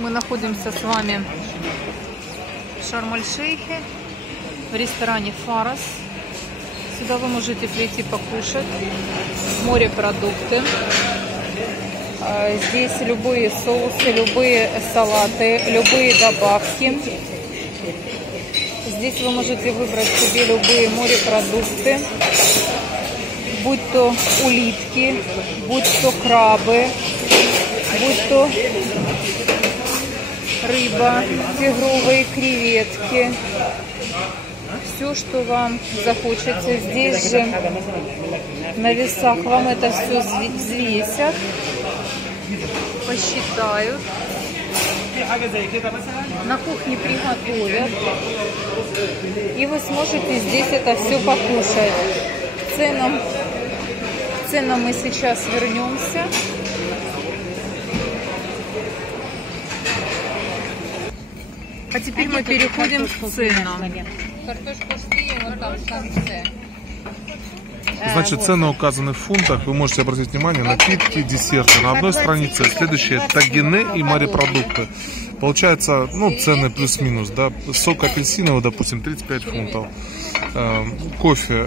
Мы находимся с вами в Шарм-эль-Шейхе, в ресторане Фарос. Сюда вы можете прийти покушать. Морепродукты. Здесь любые соусы, любые салаты, любые добавки. Здесь вы можете выбрать себе любые морепродукты, будь то улитки, будь то крабы, будь то рыба, тигровые креветки. Все, что вам захочется. Здесь же на весах вам это все взвесят, посчитают. На кухне приготовят. И вы сможете здесь это все покушать. К ценам мы сейчас вернемся. А теперь мы переходим к ценам. Картошку с вот там в конце. Значит, цены указаны в фунтах. Вы можете обратить внимание на напитки, десерты. На одной странице следующие тагине и морепродукты. Получается, ну, цены плюс-минус, да. Сок апельсиновый, допустим, 35 фунтов. Кофе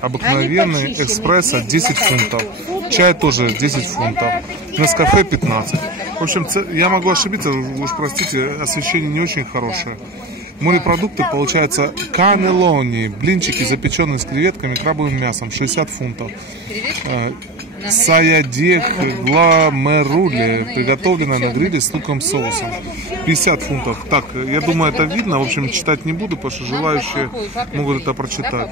обыкновенный, эспрессо 10 фунтов. Чай тоже 10 фунтов. Нескафе 15. В общем, я могу ошибиться, вы уж простите, освещение не очень хорошее. Морепродукты, получается, каннелони, блинчики, запеченные с креветками, крабовым мясом, 60 фунтов. Саядек гламерули, приготовленная на гриле с луком соусом, 50 фунтов. Так, я думаю, это видно, в общем, читать не буду, потому что желающие могут это прочитать.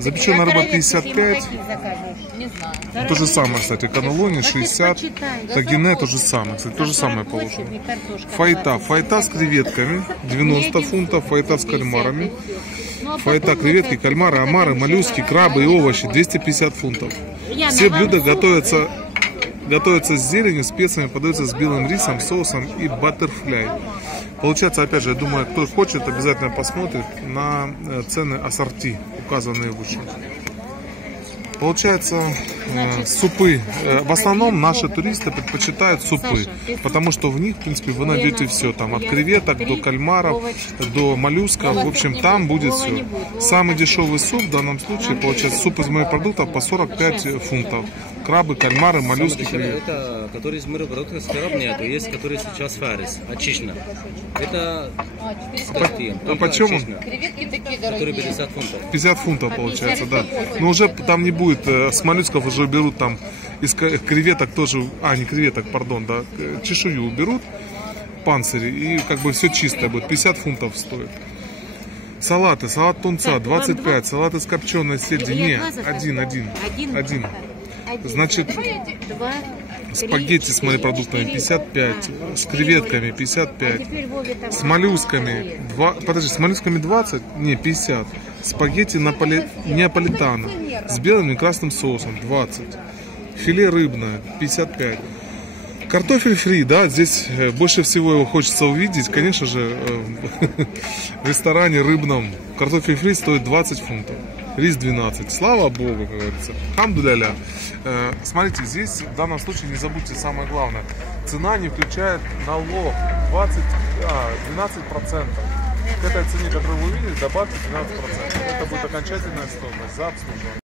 Запеченная рыба 55. То же самое, кстати, каннелони 60, тагине то же самое, кстати, то же самое положено. Файта с креветками 90 фунтов, файта с кальмарами. Файта, креветки, кальмары, омары, моллюски, крабы и овощи 250 фунтов. Все блюда готовятся с зеленью, специями, подаются с белым рисом, соусом и баттерфляй. Получается, опять же, я думаю, кто хочет, обязательно посмотрит на цены ассорти, указанные выше. Получается, супы. В основном наши туристы предпочитают супы, потому что в них, в принципе, вы найдете все. Там от креветок до кальмаров, до моллюсков. В общем, там будет все. Самый дешевый суп в данном случае, получается, суп из морепродуктов по 45 фунтов. Крабы, кальмары, моллюски. Это, которые из морепродуктов, краб нету, есть, которые сейчас фарис, очищено. Это а почему? Которые 50 фунтов. 50 фунтов получается, да. Но уже там не будет, с моллюсков уже берут там, из креветок тоже, не креветок, пардон, да, чешую уберут, панцири, и как бы все чистое будет, 50 фунтов стоит. Салат тунца 25, салат из копченой сельди, не, один. Значит, спагетти с морепродуктами 55, с креветками 55, с моллюсками, с моллюсками 20, не, 50, спагетти неаполитано с белым и красным соусом 20, филе рыбное 55. Картофель фри, да, здесь больше всего его хочется увидеть, конечно же, в ресторане рыбном. Картофель фри стоит 20 фунтов, рис 12. Слава Богу, как говорится. Хамду-ля-ля. Смотрите, здесь в данном случае не забудьте самое главное. Цена не включает налог 12%. К этой цене, которую вы увидели, добавьте 12%. Это будет окончательная стоимость за обслуживание.